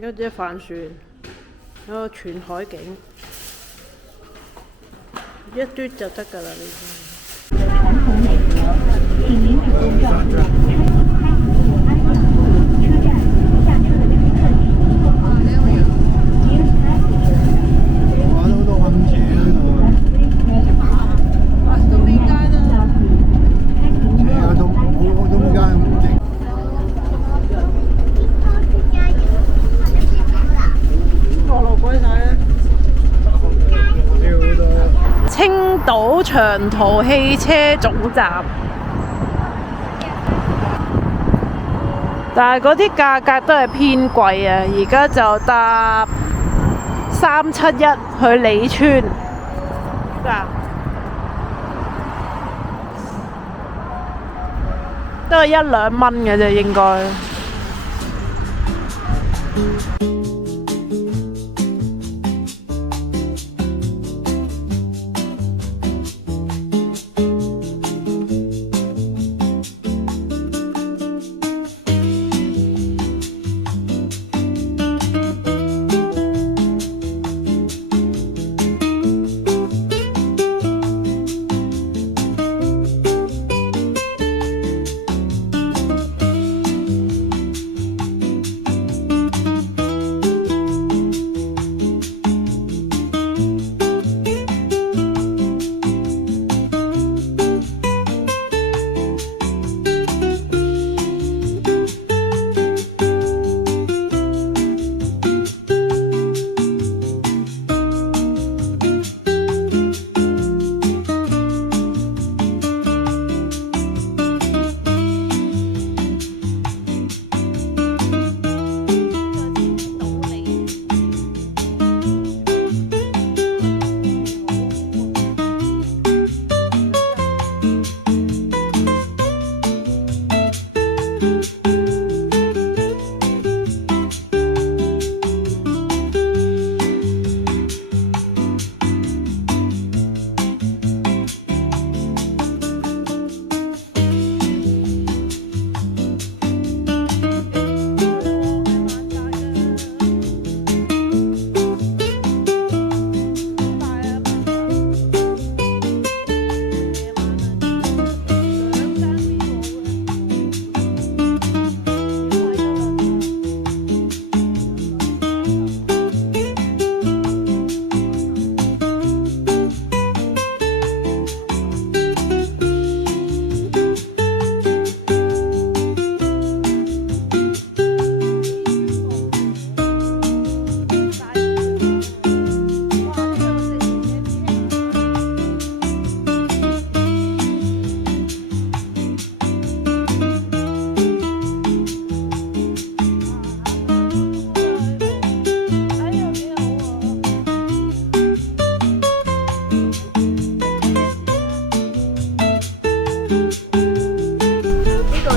有隻帆船，有個全海景，一嘟就得㗎啦呢啲。傳統美國，請您主動讓路，開服務安全。車站下車的乘客請做好準備。Dear passengers，玩好多噴射喺度，都未街啦。係啊，中間咁整。落路鬼晒啦！青島長途汽車總站，但係嗰啲價格都係偏貴啊！而家就搭371去李村，都係1-2蚊嘅啫，應該。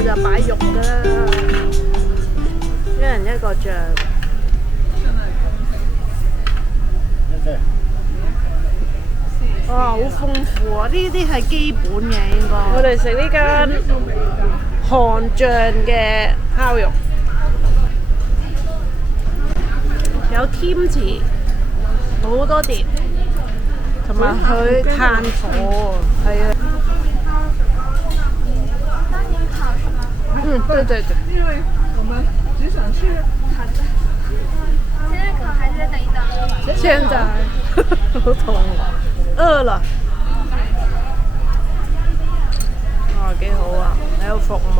就擺肉㗎啦，一人一個醬。哇，好豐富啊！呢啲係基本嘅應該。我哋食呢間韓醬嘅烤肉，有添詞，好多碟，同埋佢炭火，係啊。對對對，因為我們只想吃好的。現在烤還是等一等？現在好痛，餓了。哇，幾好啊！喺度服務。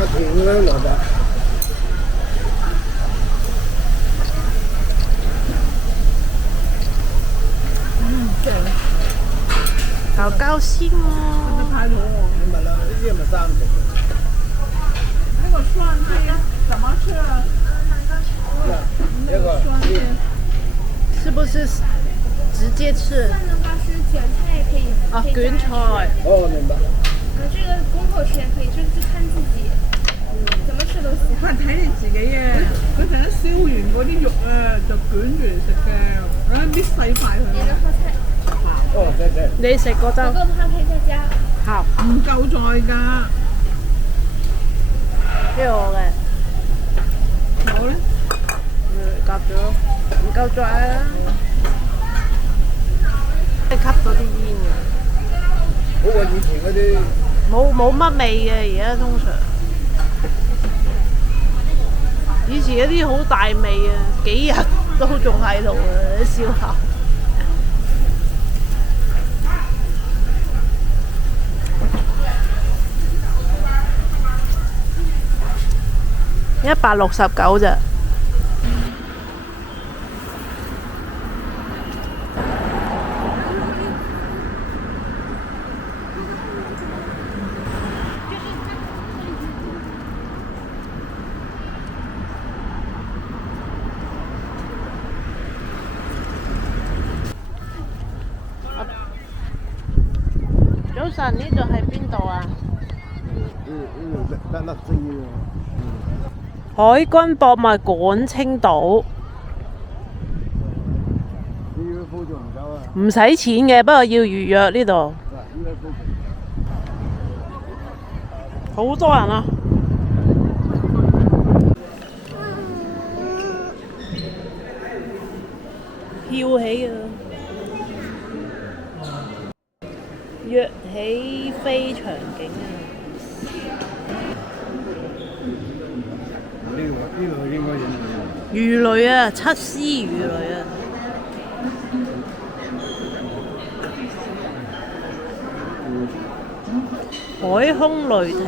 有甜嘅蘿蔔。正。好高興哦！太肚餓。你問啦，呢啲係咪生食嘅？那個蒜片怎麼吃啊？一個是不是直接吃？蒜的話是卷菜也可以。啊，卷菜。哦，明白。這個公口吃也可以，就是看自己，怎麼吃都行。佢係睇你自己嘅，佢成日燒完嗰啲肉啊，就捲住嚟食嘅，搣細塊佢。然後菜。哦，謝謝。你食嗰不夠陣？的話可以再加。好。唔夠再㗎。係我嘅。我咧夾咗，唔夠拽啦。即係吸咗啲煙嘅。好過以前嗰啲。冇乜味嘅，而家通常。以前嗰啲好大味啊，幾日都仲喺度啊啲燒烤。169咋。早晨，呢度係邊度啊？得粒星海軍博物館青島，呢個鋪仲唔夠啊？唔使錢嘅，不過要預約呢度。嗱，呢個好多人啊！翹起啊！躍起飛場景啊！呢個應該影魚雷啊，七絲魚雷啊！海空雷霆。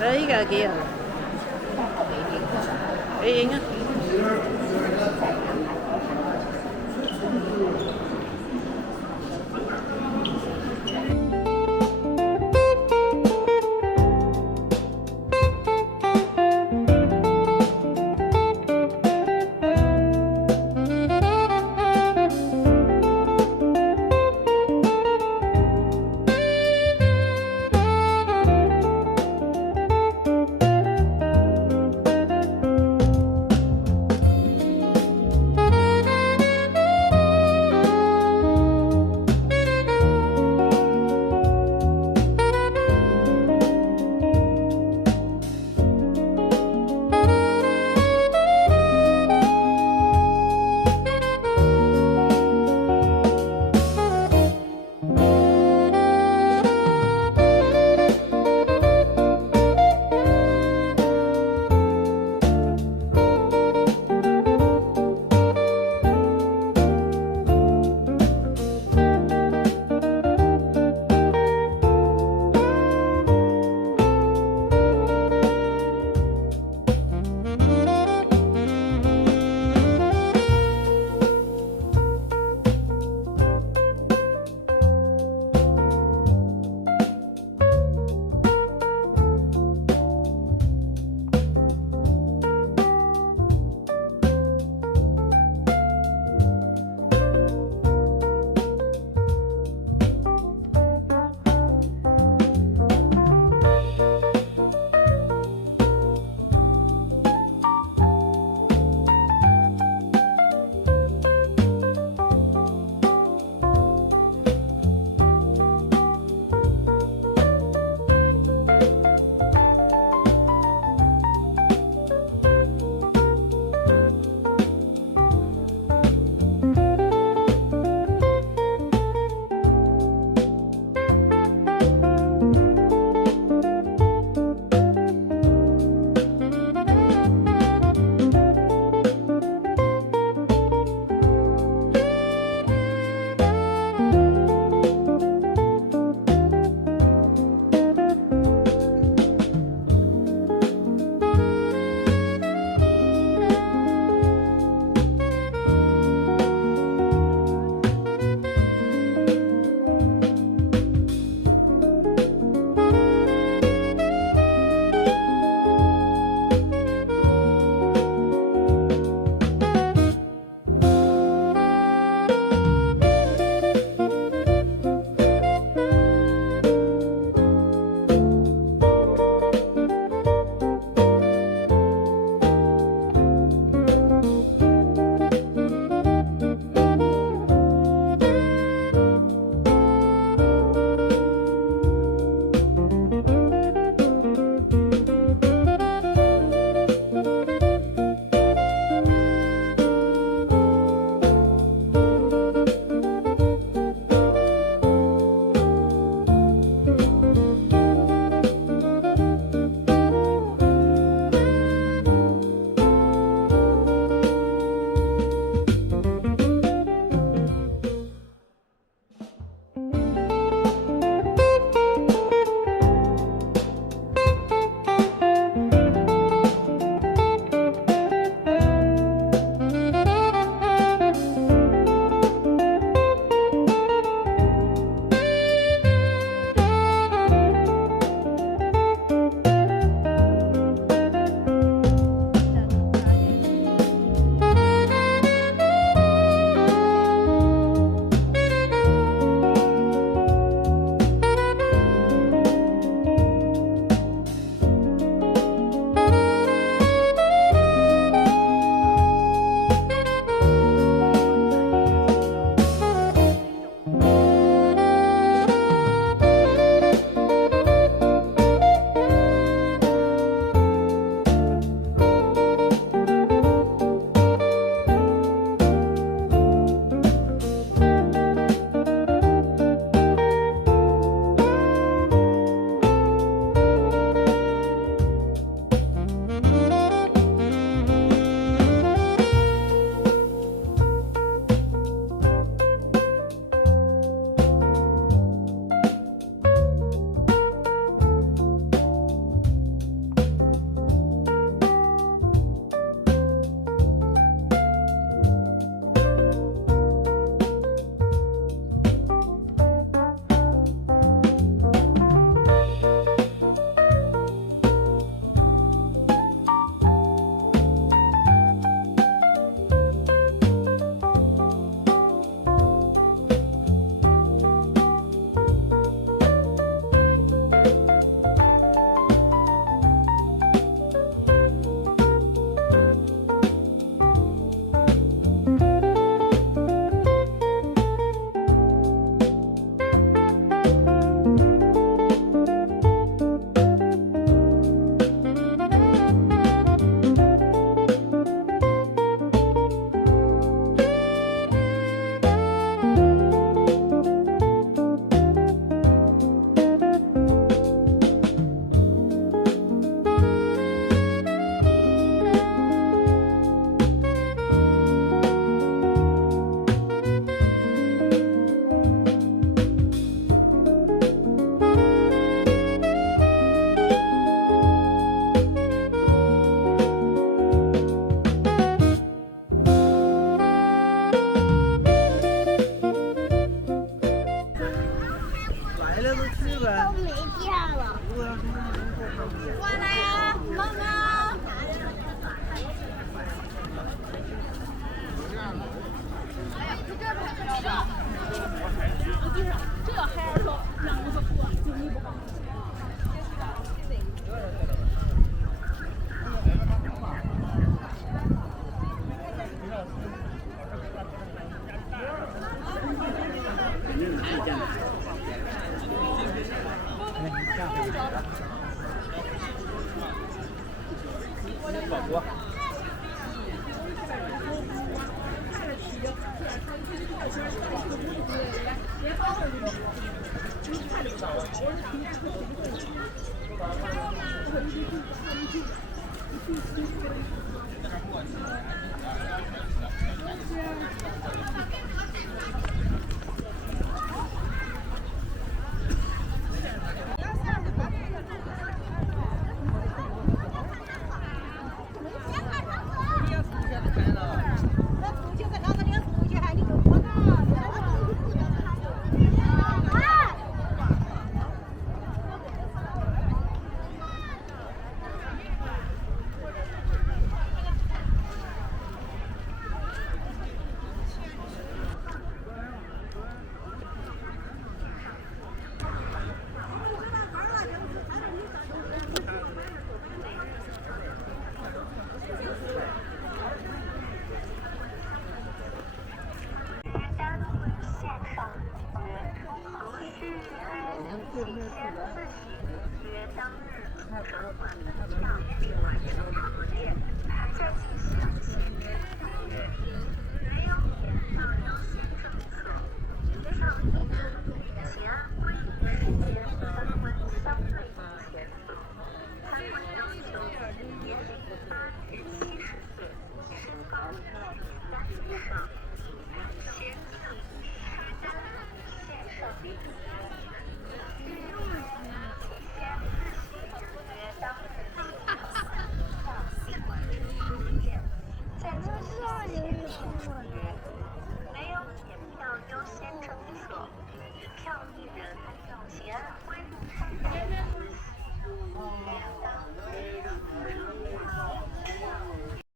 呢個幾人？你影啊！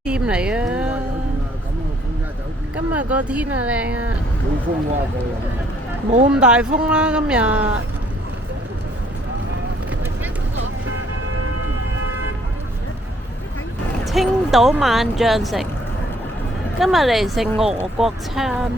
店嚟啊！今日個天啊靚啊！冇風喎，冇咁大風啦，今日。青島萬象城，今日嚟食俄國餐。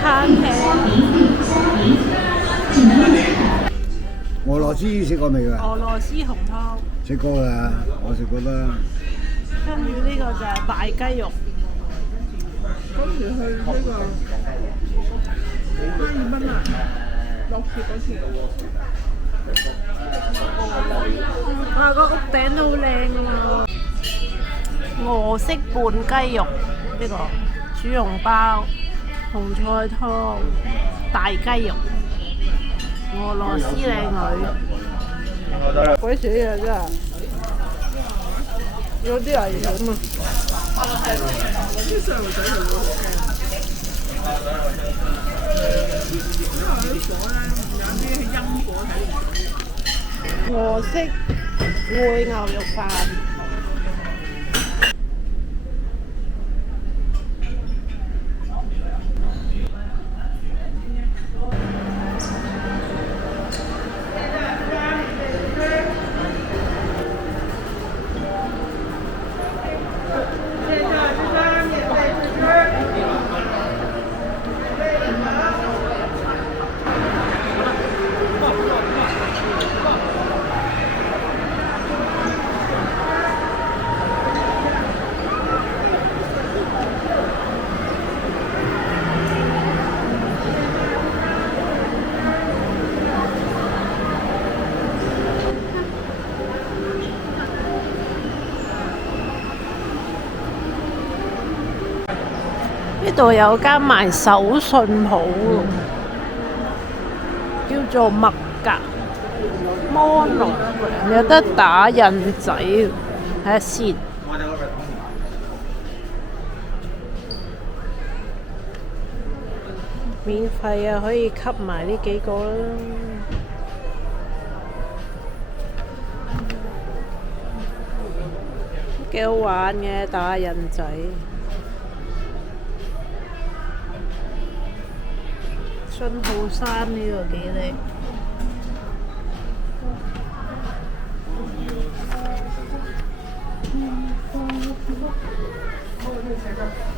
餐廳。俄羅斯食過未㗎？俄羅斯紅湯。食過啦，我食過啦。跟住呢個就係大雞肉。嗰時去呢個哈爾濱啊，落雪嗰次。哇！個屋頂都好靚喎。俄式拌雞肉呢個煮蓉包、紅菜湯、大雞肉，俄羅斯靚女，鬼死啊真係，有啲危險啊！啲細路仔就會好驚，因為啲火咧有啲係陰火睇唔到。俄式燴牛肉飯。呢度有間賣手信鋪喎，叫做麥格摩龍，有得打印仔，睇下先。免費啊，可以吸埋呢幾個啦。幾好玩嘅打印仔。信號山呢個幾靚。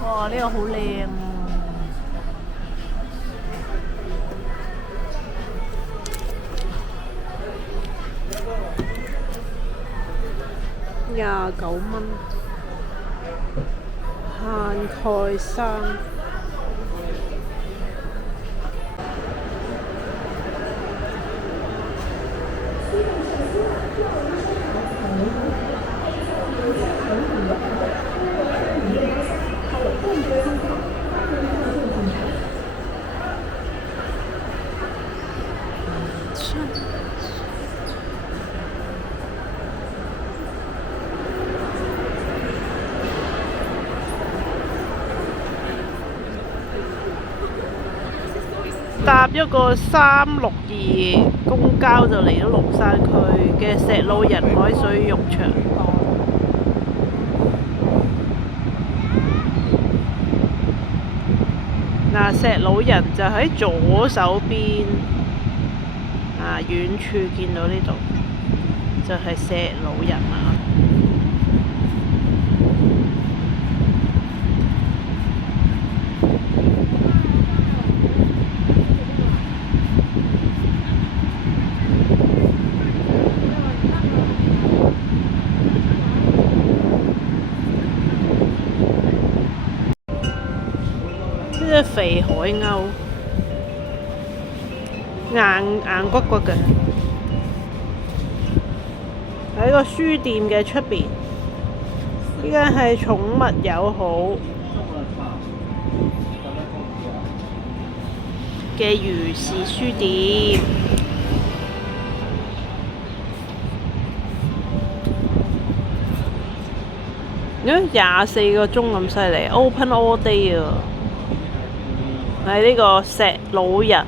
哇！呢個好靚喎。29蚊，限蓋衫。搭一個362公交就嚟到龍山區嘅石老人海水浴場。嗱，石老人就喺左手邊，遠處見到呢度就係石老人啊。呢隻肥海鷗，硬骨骨嘅，喺個書店嘅出邊。呢間係寵物友好嘅如是書店。24個鐘咁犀利 ，open all day 啊！喺呢個石老人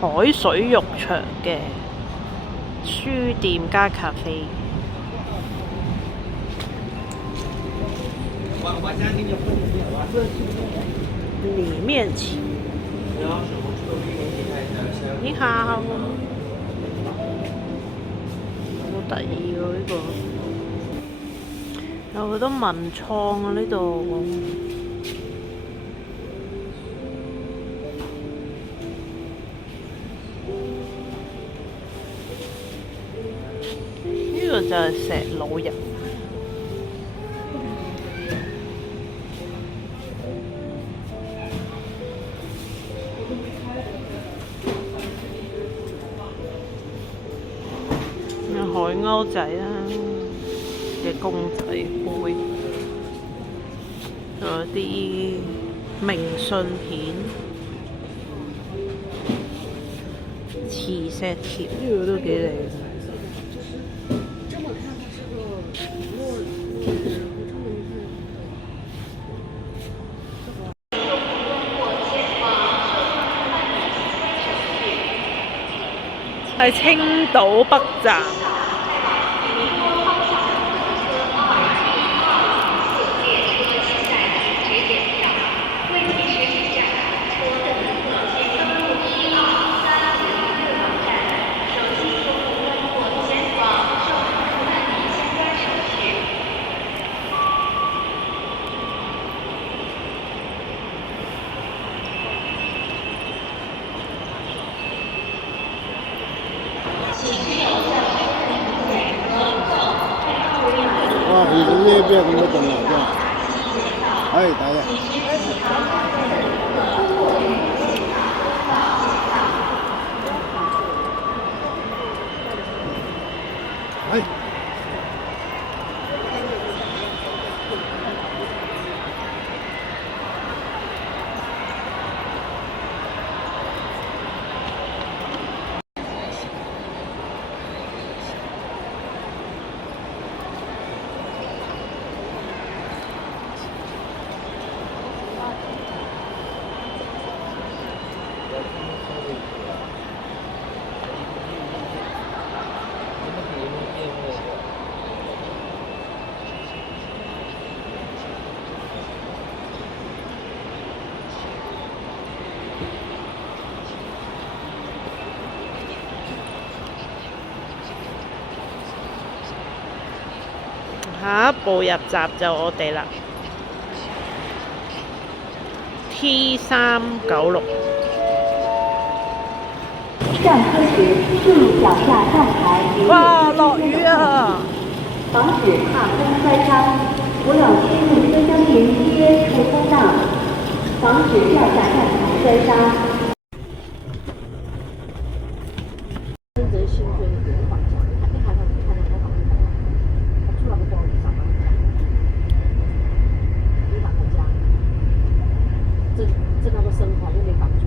海水浴場嘅書店加咖啡。裡面請。你好，好得意喎呢個，有好多文創啊呢度。呢個就係石老人。海鷗仔啦嘅公仔杯，仲有啲明信片、磁石貼，呢個都幾靚。係青島北站。呢邊咁多棟樓啫，係大嘅。係。下一步入閘就我哋啦。T396。上车时注意脚下站台离哇，落雨啊！防止踏空摔伤，不要侵入车厢连接出风道，防止掉下站台摔伤。深圳新追的方向，你看到开房子，他出那个包上班，你把他家，这那个生活又没房住。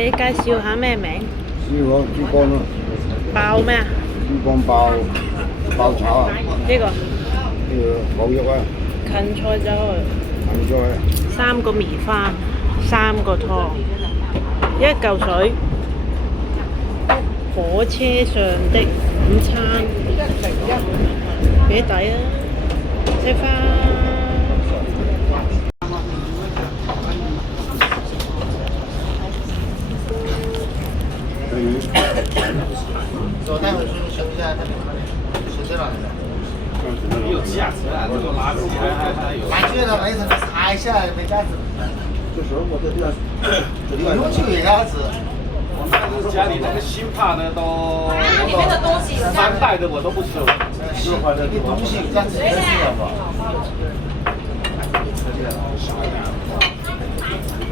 你介紹下咩名？珠江咯，爆咩啊？珠江爆炒啊！呢個呢個冇肉啊，芹菜走芹菜3個棉花，3個湯，1嚿水。火車上的午餐幾抵啊！食飯。我待会儿收一下，是这样的。有鸡啊，这个垃圾还有。垃圾了，没什么擦一下，没干子。这时候我这个，不用去给他子。我们家里那个新帕的都，里面的东西3袋的我都不吃了。你东西这样子也是要不？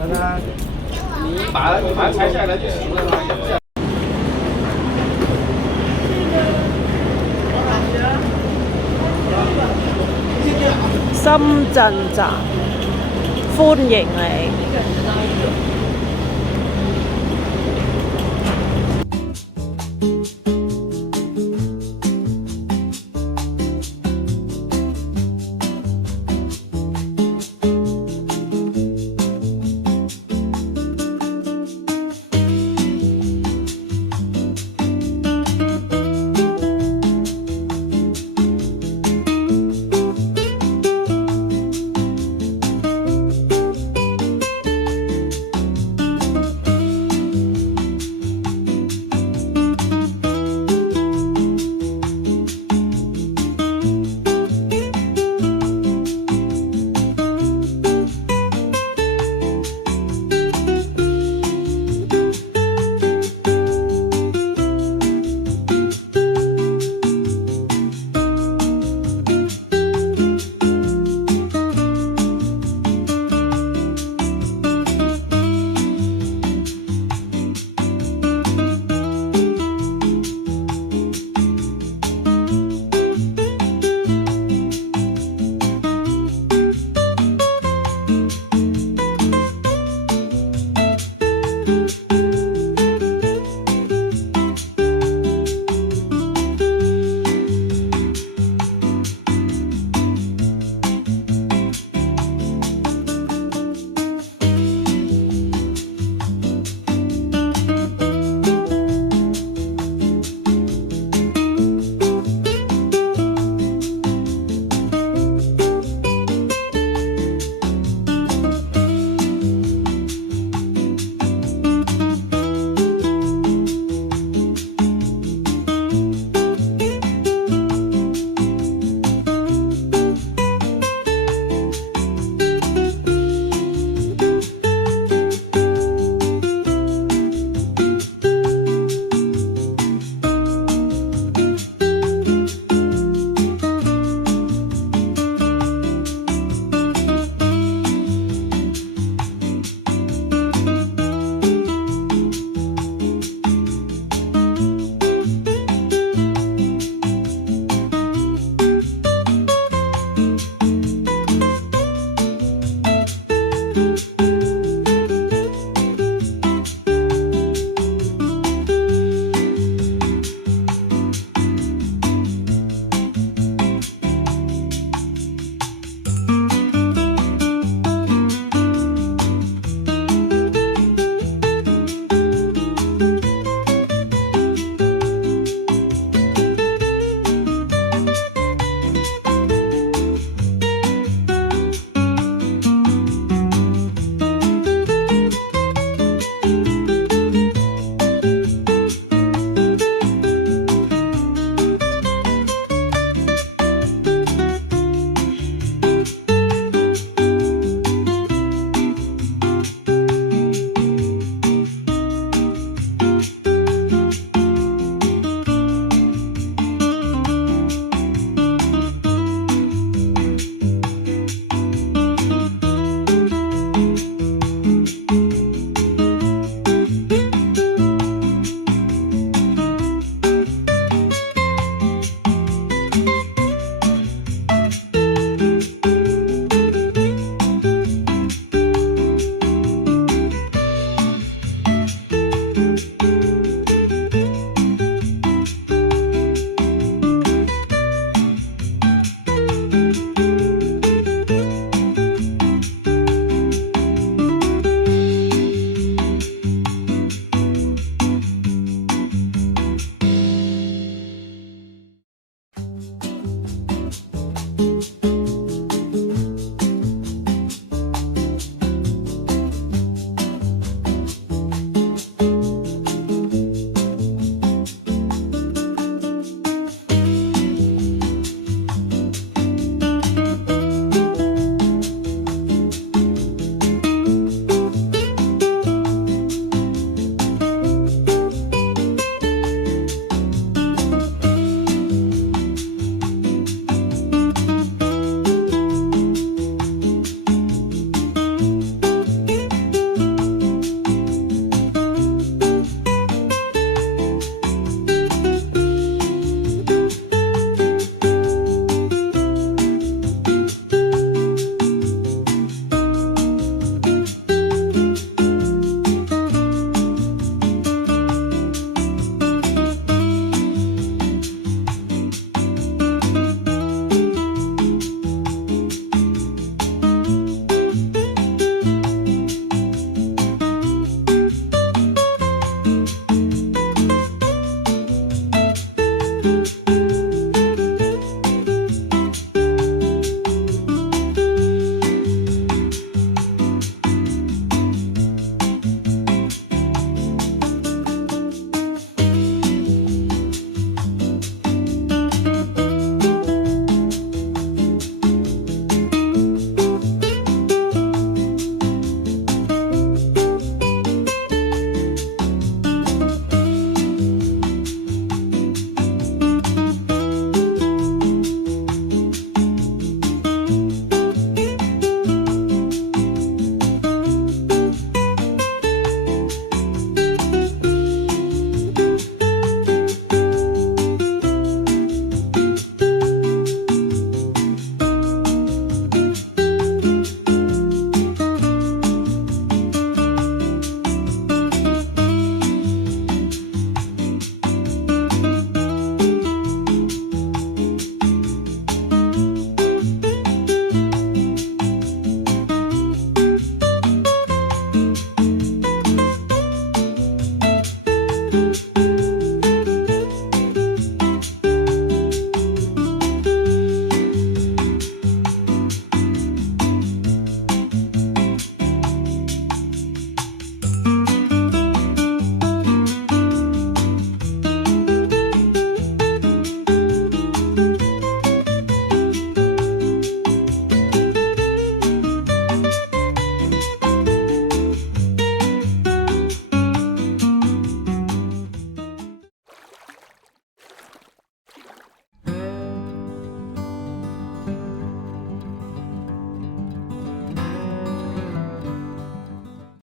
那他，你把它拆下来就行了嘛，也不要。深圳站，歡迎你。